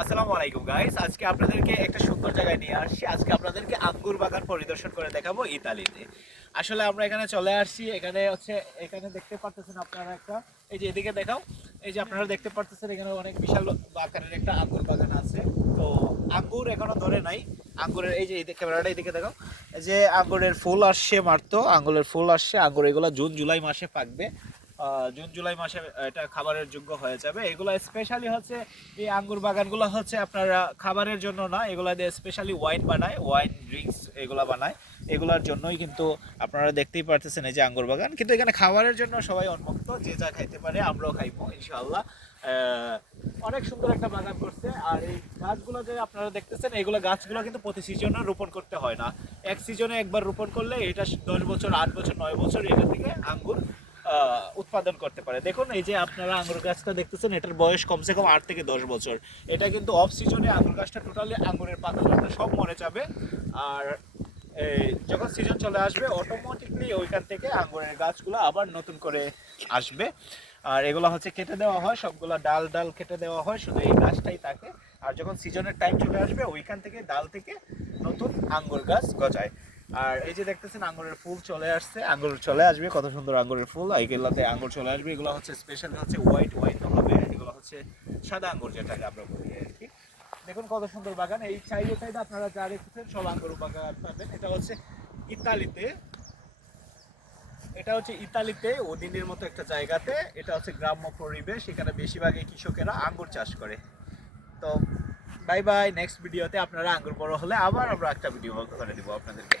আসসালামু আলাইকুম গাইস, আজকে আপনাদেরকে একটা সুন্দর জায়গায় নিয়ে আসছি। আজকে আপনাদেরকে আঙ্গুর বাগান পরিদর্শন করে দেখাবো ইতালিতে। আসলে আমরা এখানে চলে আসছি। এখানে দেখতে পারতেছেন আপনারা একটা, এই যে এদিকে দেখাও, এই যে আপনারা দেখতে পারতেছেন এখানে অনেক বিশাল আকারের একটা আঙ্গুর বাগান আছে। তো আঙ্গুর এখনো ধরে নাই। আঙ্গুরের এই যে ক্যামেরাটা এদিকে দেখাও, এই যে আঙ্গুরের ফুল আসছে, মারতো আঙ্গুরের ফুল আসছে। আঙ্গুর এগুলো জুন জুলাই মাসে পাকবে। জুন জুলাই মাসে এটা খাবারের যোগ্য হয়ে যাবে। এগুলো স্পেশালি হচ্ছে, এই আঙ্গুর বাগানগুলো হচ্ছে আপনারা খাবারের জন্য না, এগুলা দিয়ে স্পেশালি ওয়াইন বানায়, ওয়াইন ড্রিঙ্কস এগুলা বানায়। এগুলার জন্যই কিন্তু আপনারা দেখতেই পারতেছেন এই যে আঙ্গুর বাগান। কিন্তু এখানে খাবারের জন্য সবাই উন্মুক্ত, যে যা খাইতে পারে, আমরাও খাইবো ইনশাআল্লাহ। অনেক সুন্দর একটা বাগান করছে। আর এই গাছগুলো যে আপনারা দেখতেছেন, এগুলো গাছগুলো কিন্তু প্রতি সিজনে রোপণ করতে হয় না। এক সিজনে একবার রোপণ করলে এটা 10 বছর, 8 বছর, 9 বছর এটা থেকে আঙ্গুর উৎপাদন করতে পারে। দেখুন এই যে আপনারা আঙ্গুর গাছটা দেখতেছেন, এটার বয়স কমসে কম 8 থেকে 10 বছর। এটা কিন্তু অফ সিজনে আঙ্গুর গাছটা টোটালি আঙ্গুরের পাতা টাতা সব মরে যাবে। আর যখন সিজন চলে আসবে অটোমেটিকলি ওইখান থেকে আঙ্গুরের গাছগুলো আবার নতুন করে আসবে। আর এগুলো হচ্ছে কেটে দেওয়া হয়, সবগুলো ডাল ডাল কেটে দেওয়া হয়, শুধু এই গাছটাই থাকে। আর যখন সিজনের টাইম চলে আসবে ওইখান থেকে ডাল থেকে নতুন আঙ্গুর গাছ গজায়। আর এই যে দেখতেছেন আঙ্গুরের ফুল চলে আসছে, আঙ্গুর চলে আসবে, কত সুন্দর আঙ্গুরের ফুল। এইগুলাতে আঙ্গুর চলে আসবে। এগুলো হচ্ছে স্পেশাল হচ্ছে হোয়াইট ওয়াইন হবে। এগুলো হচ্ছে সাদা আঙ্গুর যেটাকে আমরা বলি আর কি। দেখুন কত সুন্দর বাগান। এই সাইডে আপনারা যা দেখতেছেন সব আঙ্গুর বাগান পাবেন। ইতালিতে এটা হচ্ছে ইতালিতে ওদিনের মতো একটা জায়গাতে। এটা হচ্ছে গ্রাম্য পরিবেশ, এখানে বেশিরভাগই কৃষকেরা আঙ্গুর চাষ করে। তো বাই বাই, নেক্সট ভিডিওতে আপনারা আঙ্গুর বড় হলে আবার আমরা একটা ভিডিও করে দিব আপনাদেরকে।